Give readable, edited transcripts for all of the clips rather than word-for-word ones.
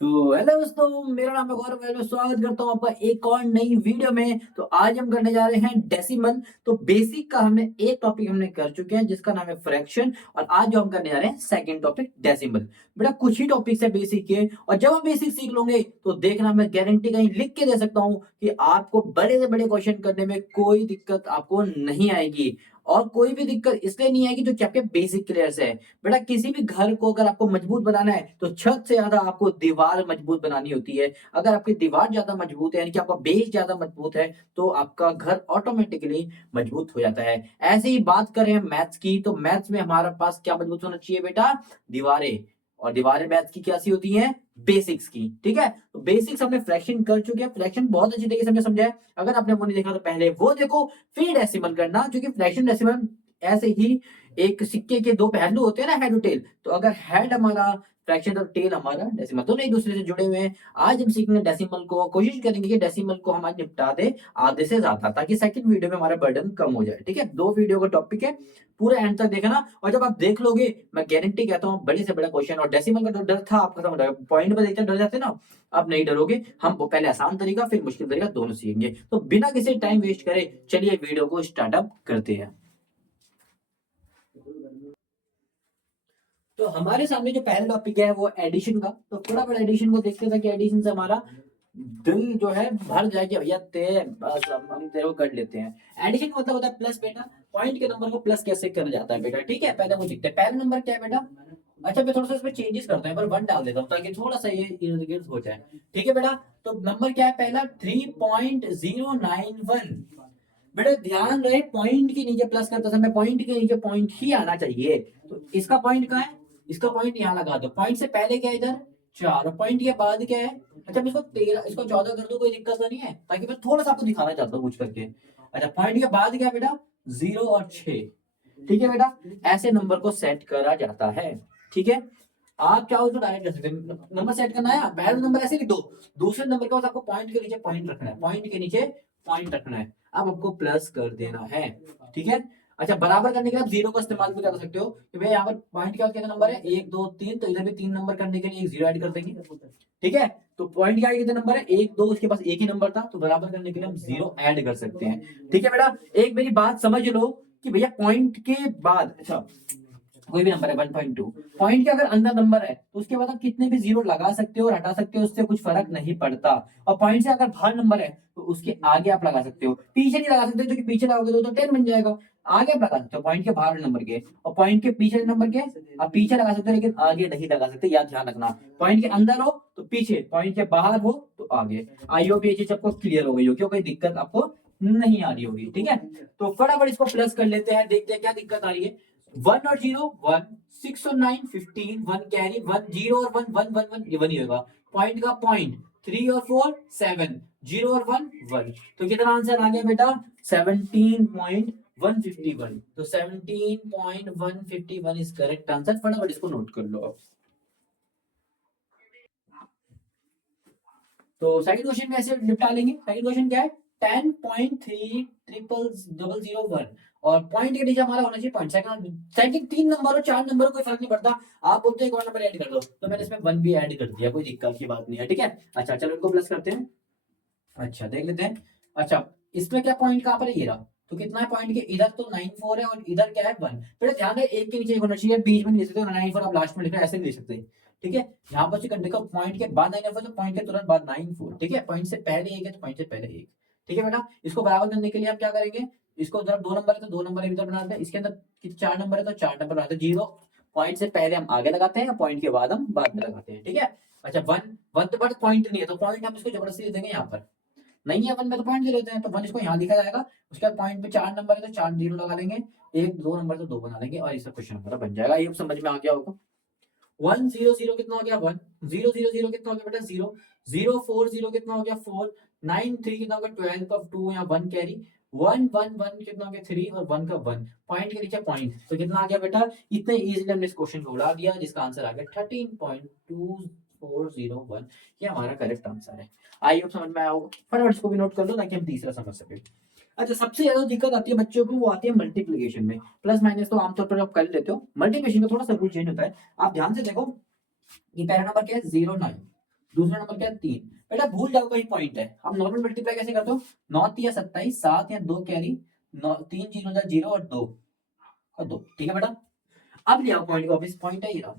तो हेलो दोस्तों, मेरा नाम है गौरव। मैं स्वागत करता हूँ आपका एक और नई वीडियो में। तो आज हम करने जा रहे हैं डेसिमल। तो बेसिक का हमने एक टॉपिक हमने कर चुके हैं जिसका नाम है फ्रैक्शन, और आज जो हम करने जा रहे हैं सेकंड टॉपिक डेसिमल। बेटा कुछ ही टॉपिक्स है बेसिक के, और जब आप बेसिक सीख लोगे तो देखना, मैं गारंटी कहीं लिख के दे सकता हूँ कि आपको बड़े से बड़े क्वेश्चन करने में कोई दिक्कत आपको नहीं आएगी। और कोई भी दिक्कत इसलिए नहीं आएगी जो कि आपके बेसिक क्लियर से है। बेटा किसी भी घर को अगर आपको मजबूत बनाना है तो छत से ज्यादा आपको दीवार मजबूत बनानी होती है। अगर आपकी दीवार ज्यादा मजबूत है, यानी कि आपका बेस ज्यादा मजबूत है, तो आपका घर ऑटोमेटिकली मजबूत हो जाता है। ऐसे ही बात करें मैथ्स की, तो मैथ्स में हमारे पास क्या मजबूत होना चाहिए बेटा? दीवारें। और दीवारें मैथ्स की कैसी होती हैं? बेसिक्स की। ठीक है, तो बेसिक्स हमने फ्रैक्शन कर चुके हैं। फ्रैक्शन बहुत अच्छी तरीके से हमने समझा है। अगर आपने वो नहीं देखा तो पहले वो देखो, फिर डेसिमल करना, क्योंकि फ्रैक्शन डेसिमल ऐसे ही एक सिक्के के दो पहलू होते हैं ना, हेड और टेल। तो अगर हेड हमारा फ्रैक्शन और टेल हमारा डेसिमल दोनों एक दूसरे से जुड़े हुए हैं। आज हम सीखने डेसिमल को, कोशिश करेंगे कि डेसिमल को हम आज निपटा दे आधे से ज्यादा, ताकि सेकंड वीडियो में हमारा बर्डन कम हो जाए। ठीक है, दो वीडियो का टॉपिक है, पूरे एंड तक देखना। और जब आप देख लोगे, मैं गारंटी कहता हूँ, बड़े से बड़ा क्वेश्चन और डेसिमल का जो डर था आपका खत्म हो जाएगा। पॉइंट पर देखते डर जाते ना, अब नहीं डरोगे। हम पहले आसान तरीका फिर मुश्किल तरीका दोनों सीखेंगे। तो बिना किसी टाइम वेस्ट करे चलिए वीडियो को स्टार्टअप करते हैं। तो हमारे सामने जो पहला टॉपिक है वो एडिशन का। तो फटाफट एडिशन को देखते थे कि एडिशन से हमारा दिल जो है भर जाए कि भैया ते बस अब हम तेरे को कर लेते हैं। एडिशन का मतलब होता है प्लस बेटा। पॉइंट के नंबर को प्लस कैसे करा जाता है बेटा? ठीक है, पहले वो देखते हैं। पहला नंबर क्या है बेटा? अच्छा, मैं थोड़ा सा इसमें चेंजेस करता हूँ, पर वन डाल देता हूँ ताकि थोड़ा सा ये इर्द गिर्द हो जाए। ठीक है बेटा, तो नंबर क्या है पहला? 3.091। बेटा ध्यान रहे, पॉइंट के नीचे प्लस करते समय पॉइंट के नीचे पॉइंट ही आना चाहिए। तो इसका पॉइंट कहाँ है? इसका पॉइंट यहाँ लगा दो। पॉइंट से पहले क्या है इधर? 4, और पॉइंट के बाद क्या है? अच्छा, मैं इसको 13, इसको 14 कर दूं, कोई दिक्कत तो नहीं है? ताकि मैं थोड़ा सा आपको दिखाना चाहता हूँ कुछ करके। अच्छा, पॉइंट के बाद क्या है बेटा? 0 और 6। ठीक है बेटा, ऐसे नंबर को सेट करा जाता है। ठीक है, आप चाहो तो डायरेक्ट कर सकते हैं। नंबर सेट करना है, पहला नंबर ऐसे लिख दो। दूसरे नंबर के बाद आपको पॉइंट के नीचे पॉइंट रखना है, पॉइंट के नीचे पॉइंट रखना है। अब आपको प्लस कर देना है। ठीक है, अच्छा, बराबर करने के लिए आप जीरो का इस्तेमाल भी कर सकते हो कि भाई यहाँ पर पॉइंट के बाद कितना नंबर है? 1 2 3, तो इधर भी 3 नंबर करने के लिए एक जीरो ऐड कर देंगे। ठीक है, तो पॉइंट के आगे कितने नंबर है? 1 2, उसके पास एक ही नंबर था, तो बराबर करने के लिए हम जीरो ऐड कर सकते हैं। ठीक है बेटा, एक मेरी बात समझ लो कि भैया पॉइंट के बाद, अच्छा, कोई भी नंबर है 1.2, पॉइंट के अगर अंदर नंबर है तो उसके बाद आप कितने भी जीरो लगा सकते हो और हटा सकते हो, उससे कुछ फर्क नहीं पड़ता। और पॉइंट से अगर बाहर नंबर है तो उसके आगे आप लगा सकते हो, पीछे नहीं लगा सकते, क्योंकि पीछे लगाओगे तो 10 बन जाएगा। आगे आप लगा सकते हो पॉइंट के बाहर नंबर के, और पॉइंट के पीछे नंबर के आप पीछे लगा सकते हो, लेकिन आगे नहीं लगा सकते, याद ध्यान रखना। पॉइंट के अंदर हो तो पीछे, पॉइंट के बाहर हो तो आगे। आई होप ये चीज आपको क्लियर हो गई होगी, कोई दिक्कत आपको नहीं आ रही होगी। ठीक है, तो फटाफट इसको प्लस कर लेते हैं, देखते हैं क्या दिक्कत आ रही है। 1 और 0 1, 6 और 9 15, 1 कैरी, 1 0 और 1 1 1 1, ये 1 ही होगा। पॉइंट का पॉइंट, 3 और 4 7, 0 और 1 1। तो कितना आंसर आ गया बेटा? 17.151। तो 17.151 इज करेक्ट आंसर। फटाफट इसको नोट कर लो आप। तो सेकंड क्वेश्चन में ऐसे निपटा लेंगे। सेकंड क्वेश्चन क्या है? 10.3 00001, और पॉइंट के नीचे हमारा होना चाहिए पॉइंट। सेकंड सेकंड 3 नंबर और 4 नंबर कोई फर्क नहीं पड़ता। आप बोलते हैं एक और नंबर ऐड कर दो, तो मैंने इसमें 1 भी ऐड कर दिया, कोई दिक्कत की बात नहीं है। ठीक है, अच्छा चलो इनको प्लस करते हैं। अच्छा देख लेते हैं। अच्छा, इसमें क्या पॉइंट कहाँ पर है? ये रहा। तो कितना है पॉइंट के? इधर तो 94 है और इधर क्या है? 1। फिर ध्यान रहे, एक के नीचे एक होना चाहिए, बीच में नहीं लिख सकते 94 आप लास्ट में लिख रहे हो, ऐसे नहीं लिख सकते। ठीक है, यहाँ पर करने का पॉइंट के बाद 94, तो पॉइंट के तुरंत बाद 94। ठीक है, पॉइंट से पहले एक है तो पॉइंट से पहले एक। ठीक है बेटा, इसको बराबर करने के लिए आप क्या करेंगे? इसको उधर 2 नंबर है तो 2 नंबर इधर बना देते हैं, इसके अंदर 4 नंबर है तो 4 नंबर बनाते हैं। 0 पॉइंट से पहले हम आगे लगाते हैं, पॉइंट के बाद हम बाद में लगाते हैं। ठीक है, अच्छा, 1 1 तो बट पॉइंट नहीं है, तो पॉइंट हम इसको जबरदस्ती दे देंगे यहाँ पर। नहीं है 1 में तो पॉइंट दे लेते हैं, तो 1 इसको यहाँ लिखा जाएगा। उसके बाद पॉइंट पे 4 नंबर है तो 4 जीरो लगा लेंगे। 1 2 नंबर तो 2 बना लेंगे, और इसका क्वेश्चन हमारा बन जाएगा। ये समझ में आ गया होगा। 1 0 0 कितना हो गया? 1 0 0 0 कितना हो गया बेटा? 0 0 4 0 कितना हो गया? 4 9 3 कितना हो गया? 12 का 2 या 1 कैरी। 1 1 1 कितना हो गया? 3 और 1 का 1। पॉइंट के नीचे पॉइंट, तो कितना आ गया बेटा? इतने इजीली हमने इस क्वेश्चन को उड़ा दिया, जिसका आंसर आ गया 13.2401। ये हमारा करेक्ट आंसर है। आई होप समझ में आया होगा। फटाफट इसको भी नोट कर लो ताकि हम तीसरा समझ सके। अच्छा, सबसे ज्यादा दिक्कत आती है बच्चों को, वो आती है मल्टीप्लीकेशन में। प्लस माइनस तो आमतौर पर आप कर लेते हो, मल्टीप्लिकेशन का थोड़ा सा रूल चेंज होता है। आप ध्यान से देखो, ये पहला नंबर क्या है? 0 9। दूसरा नंबर क्या है 3। बेटा भूल जाओ कहीं पॉइंट है, अब नॉर्मल मल्टीप्लाई कैसे करते हो, 9 3 27, 7 या 2 कैरी, 9 3 0 0 और 2 और 2, ठीक है बेटा। अब ले आओ पॉइंट को वापस, पॉइंट है ये रहा।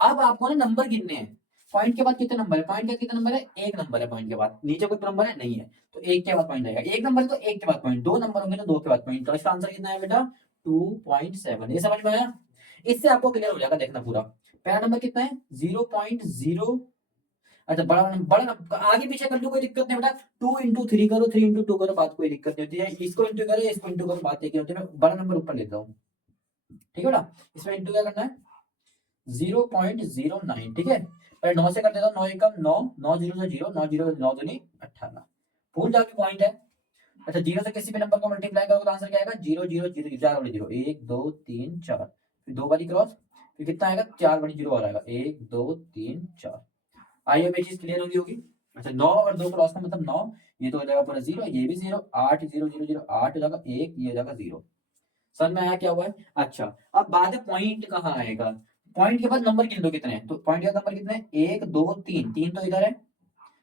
अब आपको ना नंबर गिनने हैं, पॉइंट के बाद कितने नंबर है, पॉइंट के बाद कितने नंबर है, एक नंबर है, पॉइंट के बाद नीचे कोई नंबर है नहीं है, तो एक के बाद पॉइंट आएगा, एक नंबर है तो एक के बाद पॉइंट, दो नंबर होंगे तो दो के बाद पॉइंट, तो इसका आंसर कितना है बेटा 2.7। ये समझ में आया, इससे आपको क्लियर हो जाएगा, देखना पूरा। पहला नंबर कितना है 0.0, अच्छा बड़ा नंबर आगे पीछे कर लो कोई दिक्कत नहीं बेटा, 2 into 3 करो, 3 into 2 करो, बात कोई दिक्कत नहीं होती है, इसको इंटू करो इसको इंटू करो, बात एक ही होती है, मैं बड़ा नंबर ऊपर लेता हूँ, ठीक है बेटा। इसमें इंटू क्या करना है 0.09, ठीक है। पहले 9 से कर देता हूँ, 9 एकम 9, 9 जीरो से 0, 9 जीरो 9 दूनी 18, भूल जाओ कि पॉइंट है। अच्छा जीरो से किसी भी नंबर को मल्टीप्लाई करोगे तो आंसर क्या आएगा 0 0 0 4 वाली जीरो, 1 2 3 4, फिर दो वाली क्रॉस, फिर कितना आएगा 4 वाली जीरो और आएगा 1 2 3 4। आई अब ये चीज क्लियर होगी। अच्छा 9 और 2 क्रॉस का मतलब 9, ये तो हो जाएगा पूरा 0, ये भी 0, 8 0 0 0 8 हो जाएगा 1, ये हो जाएगा 0। समझ में आया क्या हुआ है। अच्छा अब बात है पॉइंट कहाँ आएगा, पॉइंट के बाद नंबर गिन दो कितने हैं, तो पॉइंट के बाद नंबर कितने हैं 1 2 3, 3 तो इधर है,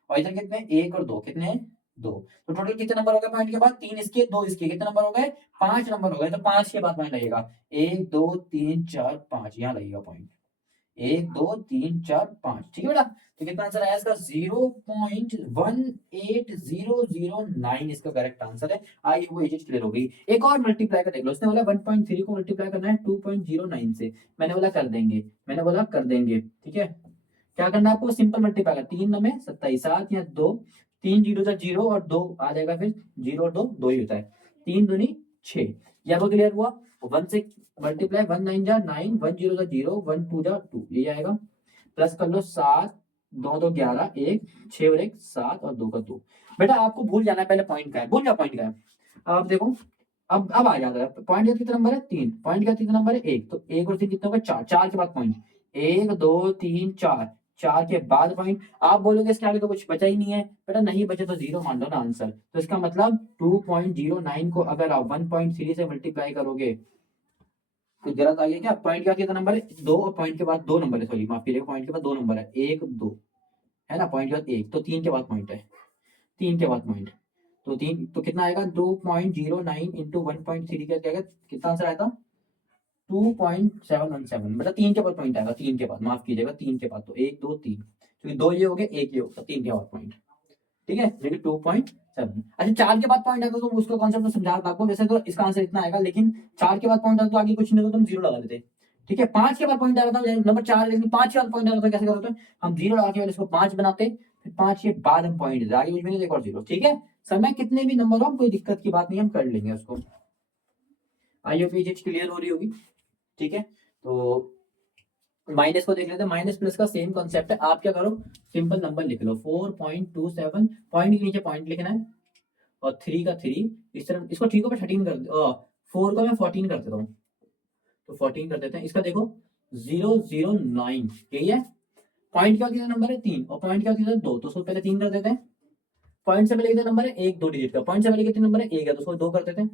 और इधर कितने हैं 1 और 2, कितने हैं 2, तो टोटल कितने नंबर हो गए पॉइंट के बाद, 3 इसके 2 इसके, कितने नंबर हो गए 5 नंबर हो गए, तो 5 के बाद पॉइंट लगेगा 1 2 3 4 5, यहाँ लगेगा पॉइंट 1 2 3 4 5, ठीक है बेटा। तो कितना आंसर आया इसका 0.18009 इसका करेक्ट आंसर है। आई वो ये चीज क्लियर हो गई। एक और मल्टीप्लाई का देख लो, उसने बोला 1.3 को मल्टीप्लाई करना है 2.09 से, मैंने बोला कर देंगे, मैंने बोला कर देंगे, ठीक है। क्या करना है आपको, सिंपल मल्टीप्लाई का 3 में 27, 7 या 2, 3 जीरो से 0 और 2 आ जाएगा, फिर 0 और 2 2 ही होता है, 3 दूनी 6, ये आपको क्लियर हुआ। 1 से मल्टीप्लाई 1 9 जा 9, 1 0 जा 0, 1 2 जा 2, ये आएगा, प्लस कर लो 7 2 2 11, 1 6 और 1 7 और 2 का 2। बेटा आपको भूल जाना है पहले पॉइंट का है, भूल जाओ पॉइंट का है। अब आप देखो, अब आ जाता है पॉइंट का कितना नंबर है 3, पॉइंट का कितना नंबर है 1, तो 1 और 3 कितना होगा 4, 4 के बाद पॉइंट 1 2 3 4, 4 के बाद पॉइंट। आप बोलोगे इसके आगे तो कुछ बचा ही नहीं है, बेटा नहीं बचे तो 0 मान लो ना आंसर, तो इसका मतलब 2.09 को अगर आप 1.3 से मल्टीप्लाई करोगे, कुछ गलत आ गया क्या, पॉइंट का कितना नंबर है 2, और पॉइंट के बाद 2 नंबर है, सॉरी माफ कीजिएगा, पॉइंट के बाद 2 नंबर है 1 2, है ना, पॉइंट के बाद 1, तो 3 के बाद पॉइंट है, 3 के बाद पॉइंट, तो 3 तो कितना आएगा 2.09 इंटू 1.3 क्या आएगा, कितना आंसर आया था 2.717, मतलब 3 के बाद पॉइंट आएगा, 3 के बाद माफ कीजिएगा, 3 के बाद, तो 1 2 3, क्योंकि 2 ये हो गए 1 ये हो, तो 3 के बाद पॉइंट, ठीक है, लेकिन 2.7। अच्छा 4 के बाद पॉइंट आता तो उसका कॉन्सेप्ट समझा था आपको, वैसे तो इसका आंसर इतना आएगा, लेकिन 4 के बाद पॉइंट आता तो आगे कुछ नहीं, तो तुम 0 लगा देते, ठीक है। 5 के बाद पॉइंट आ रहा था नंबर 4, लेकिन 5 के बाद पॉइंट आ रहा था, कैसे करते हैं हम 0 लगा के पहले इसको 5 बनाते, फिर 5 के बाद हम पॉइंट आगे कुछ भी नहीं, एक और 0, ठीक है। समय कितने भी नंबर हो कोई दिक्कत की बात नहीं, हम कर लेंगे उसको। आई होप ये चीज क्लियर हो रही होगी, ठीक है। तो माइनस को देख लेते हैं, माइनस प्लस का सेम कॉन्सेप्ट है, आप क्या करो सिंपल नंबर लिख लो 4.27, पॉइंट के नीचे पॉइंट लिखना है, और 3 का 3, इस तरह इसको 3 को मैं 13 कर 4 को मैं 14 कर देता हूँ, तो 14 कर देते हैं, इसका देखो 009 यही है, पॉइंट का कितना नंबर है 3, और पॉइंट का कितना 2, तो उसको पहले 3 कर देते हैं, पॉइंट से पहले कितना नंबर है 1 2 डिजिट का, पॉइंट से पहले कितना नंबर है 1 है, तो उसको 2 कर देते हैं।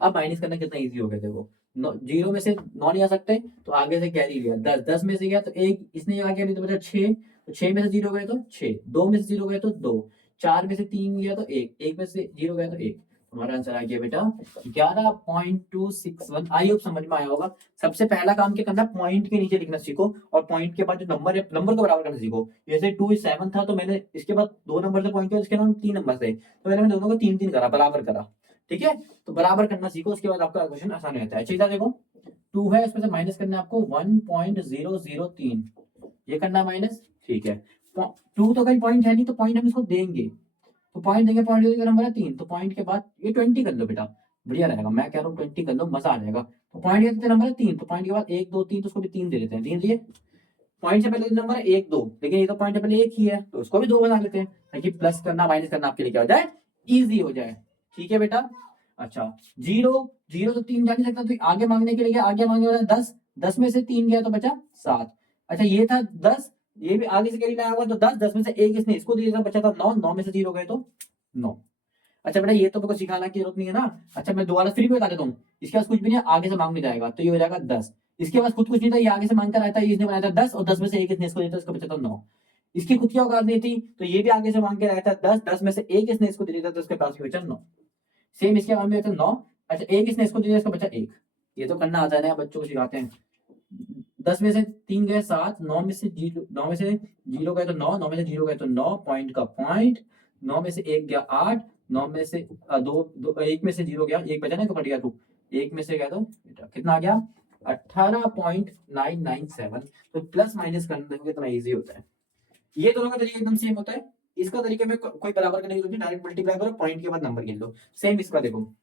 अब माइनस करना कितना इजी हो गया देखो, 0 में से 9 नहीं आ सकते, तो आगे से कैरी लिया 10, 10 में से गया तो 1 इसने आ गया, नहीं तो बचा 6, तो 6 में से 0 गए तो 6, 2 में से 0 गए तो 2, 4 में से 3 गया तो 1, 1 में से 0 गया तो 1, हमारा आंसर आ गया बेटा 11.261। आई होप समझ में आया होगा। सबसे पहला काम क्या करना, पॉइंट के नीचे लिखना सीखो, और पॉइंट के बाद जो नंबर है नंबर को बराबर करना सीखो। जैसे 2 7 था, तो मैंने इसके बाद 2 नंबर से पॉइंट किया, इसके बाद 3 नंबर से, तो मैंने दोनों को 3 3 करा, बराबर करा, ठीक है। तो बराबर करना सीखो, उसके बाद आपका क्वेश्चन आसान रहता है। चीज़ा देखो 2 है, इसमें से माइनस करना है आपको 1.003, ये करना माइनस, ठीक है। 2 तो कहीं पॉइंट है नहीं, तो पॉइंट हम इसको देंगे, तो पॉइंट देंगे, पॉइंट का नंबर है 3, तो पॉइंट के बाद ये 20 कर लो बेटा, बढ़िया रहेगा, मैं कह रहा हूँ 20 कर लो, मजा आ जाएगा। तो पॉइंट का कितना नंबर है 3, तो पॉइंट के बाद 1 2 3, तो उसको भी 3 दे देते हैं, 3 दिए। पॉइंट से पहले नंबर है 1 2, लेकिन ये तो पॉइंट से पहले 1 ही है, तो उसको भी 2 बना लेते हैं, ताकि प्लस करना माइनस करना आपके लिए क्या हो जाए, इजी हो जाए, ठीक है बेटा। अच्छा 0 0 तो 3 जा नहीं सकता, तो आगे मांगने के लिए आगे मांगने वाला 10, 10 में से 3 गया तो बचा 7। अच्छा ये था 10, ये भी आगे से कैरी लाया हुआ, तो 10 10 में से 1 इसने इसको दिया था, बचा था 9, 9 में से 0 गए तो 9। अच्छा बेटा ये तो मेरे को सिखाना की जरूरत नहीं है ना। अच्छा मैं दोबारा फिर भी बता देता हूँ, इसके पास कुछ भी नहीं है, आगे से मांगने जाएगा, तो ये हो जाएगा 10, इसके पास खुद कुछ नहीं था, ये आगे से मांग कर आया था, इसने बनाया था 10, और 10 में से 1 इसने इसको दिया था, इसको बचा था 9। इसकी खुद की औकात नहीं थी, तो ये भी आगे से मांग के लाया था 10, 10 में से एक इसने इसको दे दिया था, तो उसके पास बचा 9। सेम इसके बाद में बचा 9। अच्छा, एक इसने इसको दे दिया, इसका बचा 1। ये तो करना आता है ना, बच्चों को सिखाते हैं। 10 में से 3 गए 7, 9 में से 0, 9 में से 0 गए तो 9, 9 में से 0 गए तो 9, पॉइंट का पॉइंट, 9 में से 1 गया 8, 9 में से 2 1 में से 0 गया, 1 बचा ना तो कट गया 2, 1 में से गया तो कितना आ गया 18.997। तो प्लस माइनस करना देखो कितना इजी होता है। ये दोनों का तरीका एकदम सेम होता है। इसका तरीके में कोई बराबर करने की जरूरत नहीं, डायरेक्ट मल्टीप्लाई करो, पॉइंट के बाद नंबर गिन लो। सेम इसका देखो,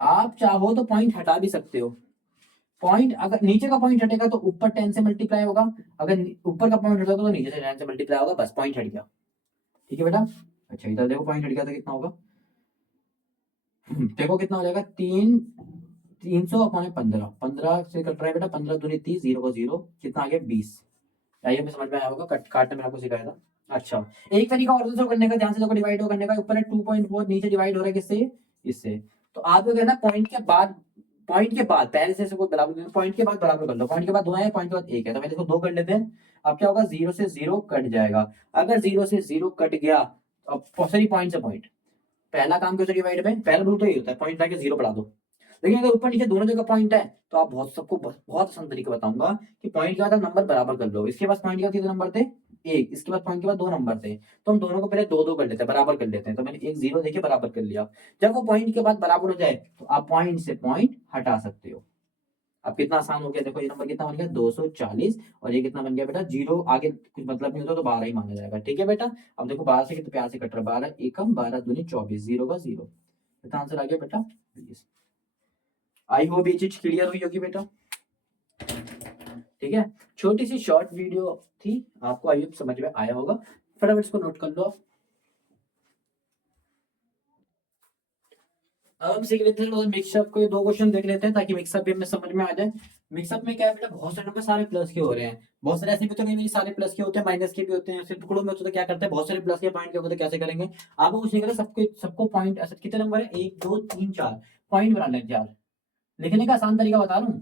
आप चाहो तो पॉइंट हटा भी सकते हो। पॉइंट अगर नीचे का पॉइंट हटेगा तो ऊपर 10 से मल्टीप्लाई होगा, अगर ऊपर का पॉइंट हटेगा तो नीचे से 10 से मल्टीप्लाई होगा, बस पॉइंट हट गया। ठीक है बेटा। अच्छा, इधर देखो पॉइंट हट गया तो कितना होगा, देखो कितना हो जाएगा, 300/15, 15 से कट रहा है बेटा, 15 दूनी 30, 0 का 0, कितना आ गया 20। आइए हमें समझ में आया होगा, काटने में आपको सिखाया था। अच्छा, एक तरीका और दूसरा करने का, ध्यान से देखो, डिवाइड करने का, ऊपर है 2.4, नीचे डिवाइड हो रहा है किससे, इससे। तो आपको कहना पॉइंट के बाद पहले से कोई बराबर, पॉइंट के बाद बराबर कर लो, पॉइंट के बाद 2 है, पॉइंट के बाद 1 है, तो पहले इसको 2 कर लेते हैं। अब क्या होगा, 0 से 0 कट जाएगा। अगर 0 से 0 कट गया, अब सॉरी पॉइंट से पॉइंट, पहला काम क्या होता है डिवाइड में, पहला रूल तो ये होता है, पॉइंट लाके 0 बढ़ा दो। लेकिन अगर ऊपर नीचे दोनों जगह पॉइंट है, तो आप बहुत आसान तरीका बताऊंगा कि पॉइंट के बाद आप नंबर बराबर कर लो। इसके पास पॉइंट के बाद कितने नंबर थे, 1, इसके बाद पॉइंट के बाद 2 नंबर थे, तो हम दोनों को पहले 2 2 कर लेते हैं, बराबर कर लेते हैं। तो मैंने 1 0 देके बराबर कर लिया। जब वो पॉइंट के बाद बराबर हो जाए, तो आप पॉइंट से पॉइंट हटा सकते हो। अब कितना आसान हो गया, देखो ये नंबर कितना बन गया 240, और ये कितना बन गया बेटा, 0 आगे कुछ मतलब नहीं होता तो 12 ही माना जाएगा। ठीक है बेटा। अब देखो 12 से कितने प्यार से कट रहा है, 12 एकम 12 दूनी 24, 0 का 0, कितना आंसर आ गया बेटा 20। आई होप ये चीज क्लियर हुई होगी बेटा। ठीक है, छोटी सी शॉर्ट वीडियो थी, आपको आई होप समझ में आया होगा। फटाफट इसको नोट कर लो। अब हम सीख लेते हैं मिक्सअप को, 2 क्वेश्चन देख लेते हैं ताकि मिक्सअप भी हमें समझ में आ जाए। मिक्सअप में क्या है बेटा, बहुत सारे नंबर सारे प्लस के हो रहे हैं, बहुत सारे ऐसे भी तो नहीं मेरी सारे प्लस के होते हैं, माइनस के भी होते हैं, सिर्फ टुकड़ों में होते तो क्या करते हैं, बहुत सारे प्लस के पॉइंट के होते तो कैसे करेंगे। आपको कुछ नहीं करना, सबको पॉइंट ऐसे कितने नंबर है, 1 2 3 4 पॉइंट बना लेते हैं यार। लिखने का आसान तरीका बता रहा हूँ।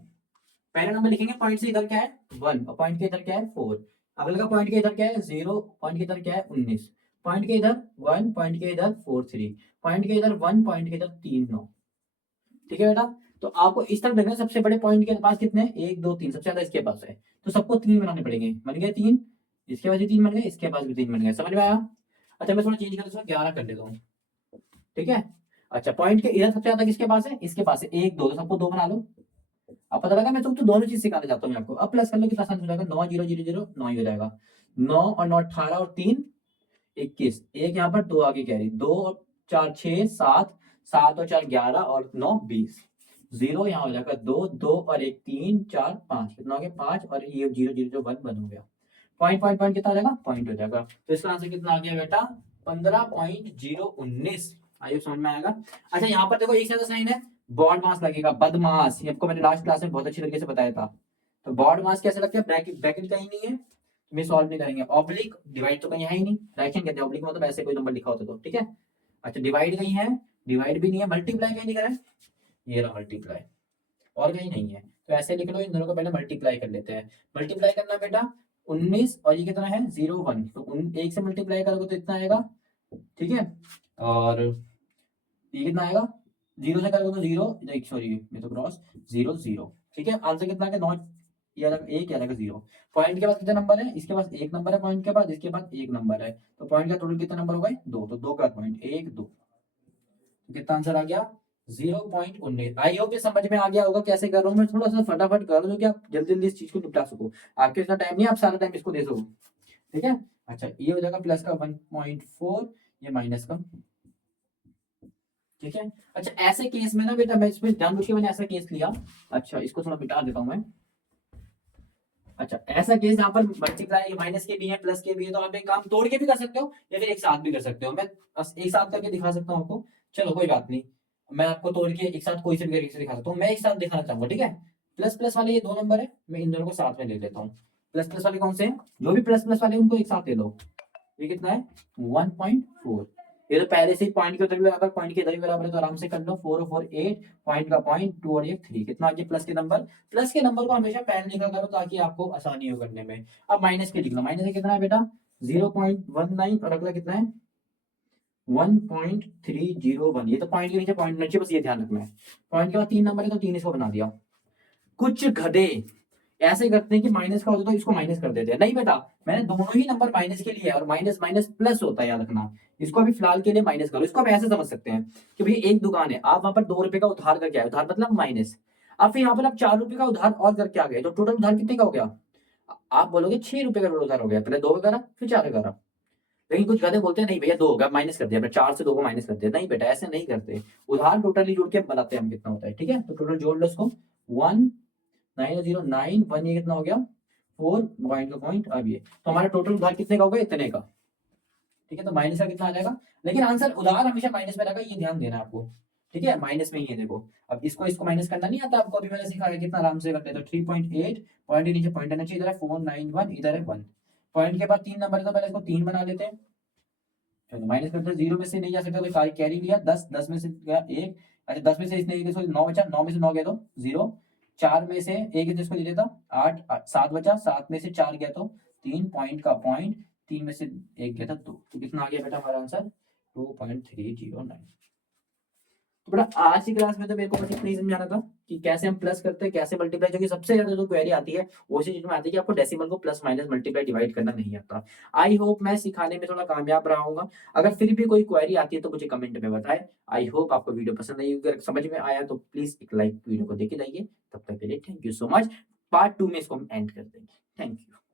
पहला नंबर लिखेंगे, पॉइंट से इधर क्या है 1, और पॉइंट के इधर क्या है 4, अगले का पॉइंट के इधर क्या है 0, पॉइंट के इधर क्या है 19, पॉइंट के इधर 1, पॉइंट के इधर 4 3, पॉइंट के इधर 1, पॉइंट के इधर 3 9। ठीक है बेटा। तो आपको इस तरफ देखना, सबसे बड़े पॉइंट के पास कितने हैं, 1 2 3, सबसे ज्यादा इसके पास है, तो सबको 3 बनाने पड़ेंगे। बन गए 3, इसके पास भी 3 बन गए, इसके पास भी 3 बन गए, समझ में आया। अच्छा, मैं थोड़ा चेंज कर दूं, 11 कर देता हूँ। ठीक है। अच्छा, पॉइंट के इधर सबसे ज्यादा किसके पास है, इसके पास है 1 2, तो सबको 2 बना लो। अब पता लगा, मैं तो दोनों चीज सिखाने जाता हूँ मैं आपको। अब प्लस कर लो, कितना आसान हो जाएगा, 9 0 0 0 9 ही हो जाएगा। 9 और 9 18 और 3 21, एक यहाँ पर 2 आगे कैरी, 2 और 4 6 7, 7 और 4 11 और 9 20, 0 यहाँ हो जाएगा 2 2 और 1 3 4 5, कितना हो गया 5, और ये 0 0 0 1 1 हो गया। पॉइंट पॉइंट पॉइंट कितना हो जाएगा, पॉइंट हो जाएगा। तो इसका आंसर कितना आ गया बेटा, 15.019। आइए समझ में आएगा। अच्छा, यहाँ पर देखो एक से साइन है, बॉड मास लगेगा, बदमाश, ये आपको मैंने लास्ट क्लास में बहुत अच्छी तरीके से बताया था। तो बॉड मास कैसे लगता है, ब्रैकेट ब्रैकेट कहीं नहीं है, में सॉल्व नहीं करेंगे। ऑब्लिक डिवाइड तो कहीं है ही नहीं, फ्रैक्शन कहते हैं ऑब्लिक, मतलब ऐसे कोई नंबर लिखा होता तो ठीक है। अच्छा, डिवाइड कहीं है, डिवाइड भी नहीं है, मल्टीप्लाई कहीं नहीं करें, ये रहा मल्टीप्लाई, और कहीं नहीं है, तो ऐसे लिख लो, इन दोनों को पहले मल्टीप्लाई कर लेते हैं। मल्टीप्लाई करना बेटा 19, और ये कितना है 0 1, तो एक से मल्टीप्लाई करोगे तो इतना आएगा। ठीक है, और ये कितना आएगा, 0 से करोगे तो 0, सॉरी ये तो क्रॉस 0 0। ठीक है, आंसर कितना है 9, ये अलग 1, ये अलग 0। पॉइंट के बाद कितने नंबर है, इसके पास 1 नंबर है, पॉइंट के बाद इसके पास 1 नंबर है, तो पॉइंट का टोटल कितने नंबर हो गए 2, तो 2 का पॉइंट 1 2, तो कितना आंसर आ गया 0.19। आई होप ये समझ में आ गया होगा कैसे कर रहा हूँ मैं, थोड़ा सा फटाफट कर दो कि आप जल्दी जल्दी इस चीज को निपटा सको। आपके इतना टाइम नहीं है, आप सारा टाइम इसको दे सको। ठीक है। अच्छा, ये हो जाएगा प्लस का 1.4, ये माइनस का। ठीक है। अच्छा, ऐसे केस में ना बेटा, मैं इसमें जानबूझ के मैंने ऐसा केस लिया। अच्छा, इसको थोड़ा मिटा देता हूँ मैं। अच्छा, ऐसा केस जहाँ पर मल्टीप्लाई माइनस के भी है प्लस के भी है, तो आप एक काम तोड़ के भी कर सकते हो या फिर एक साथ भी कर सकते हो। मैं बस एक साथ करके दिखा सकता हूँ आपको, चलो कोई बात नहीं। मैं आपको तोड़ के एक साथ कोई से भी तरीके से दिखा सकता हूँ, मैं एक साथ दिखाना चाहूंगा। ठीक है। प्लस प्लस वाले ये 2 नंबर है, मैं इन दोनों को साथ में ले लेता हूँ। प्लस प्लस वाले कौन से हैं, जो भी प्लस प्लस वाले उनको एक साथ ले लो। ये कितना है 1.4, ये तो पहले से ही पॉइंट के उधर भी बराबर, पॉइंट के इधर भी बराबर है, तो आराम से कर लो 4 और 4 8, पॉइंट का पॉइंट 2 और 1 3, कितना आ गया प्लस के नंबर। प्लस के नंबर को हमेशा पेन लिखा करो ताकि आपको आसानी हो करने में। अब माइनस के लिख लो, माइनस कितना है बेटा 0.19 और अगला कितना है 1.301, ये तो पॉइंट के नीचे पॉइंट नीचे, बस ये ध्यान रखना है। पॉइंट के बाद 3 नंबर है तो 3 इसको बना दिया। कुछ गधे ऐसे करते हैं कि माइनस का होता है तो इसको माइनस कर देते हैं, नहीं बेटा मैंने दोनों ही नंबर माइनस के लिए है, और माइनस माइनस प्लस होता है, याद रखना। इसको अभी फिलहाल के लिए माइनस करो। इसको आप ऐसे समझ सकते हैं कि भाई एक दुकान है, आप वहां पर 2 रुपए का उधार करके आए, उधार मतलब माइनस। अब फिर यहाँ पर आप 4 रुपए का उधार और करके आ गए, तो टोटल उधार कितने का हो गया। आप बोलोगे 6 रुपए का टोटल उधार हो गया, पहले 2 का करा फिर 4 का करा। लेकिन कुछ गधे बोलते हैं नहीं भैया 2 होगा, माइनस कर दिया, 4 से 2 को माइनस कर दिया। नहीं बेटा ऐसे नहीं करते, उधार टोटली जोड़ के बताते हैं हम कितना होता है, ठीक है। तो टोटल जोड़ लो इसको, 19091, ये कितना हो गया 4, पॉइंट का पॉइंट। अब ये तो हमारा टोटल उधार कितने का होगा, इतने का, ठीक है। तो माइनस का कितना आ जाएगा, लेकिन आंसर उधार हमेशा माइनस में रहेगा, ये ध्यान देना आपको, ठीक है। माइनस में ही है देखो। अब इसको इसको माइनस करना नहीं आता आपको, अभी मैंने सिखाया कितना आराम से करते हैं। तो 3.8, पॉइंट के नीचे पॉइंट आना चाहिए, इधर है 491, इधर है 1, पॉइंट के बाद 3 नंबर है तो पहले इसको 3 बना लेते हैं। चलो माइनस करते हैं, 0 में से नहीं जा सकता तो कैरी लिया, 10, 10 में से गया 1, अच्छा 10 में से इसने 1 इसको 9 बचा, 9 में से 9 गया तो 0, 4 में से 1 इसको ले लेता 8, 7 बचा, 7 में से 4 गया तो 3, पॉइंट का पॉइंट, 3 में से 1 गया था 2, तो कितना आ गया बेटा हमारा आंसर 2.309। तो बेटा आज की क्लास में तो मेरे को बस इतना ही समझाना था कि कैसे हम प्लस करते हैं, कैसे मल्टीप्लाई, जो कि सबसे ज्यादा जो क्वेरी आती है वो इसी चीज में आती है कि आपको डेसिमल को प्लस माइनस मल्टीप्लाई डिवाइड करना नहीं आता। आई होप मैं सिखाने में थोड़ा कामयाब रहा हूँ। अगर फिर भी कोई क्वेरी आती है तो मुझे कमेंट में बताएं। आई होप आपको वीडियो पसंद आई, अगर समझ में आया तो प्लीज एक लाइक वीडियो को देखे जाइए। तब तक के लिए thank you so much. Part 2 में इसको हम एंड कर देंगे। Thank you.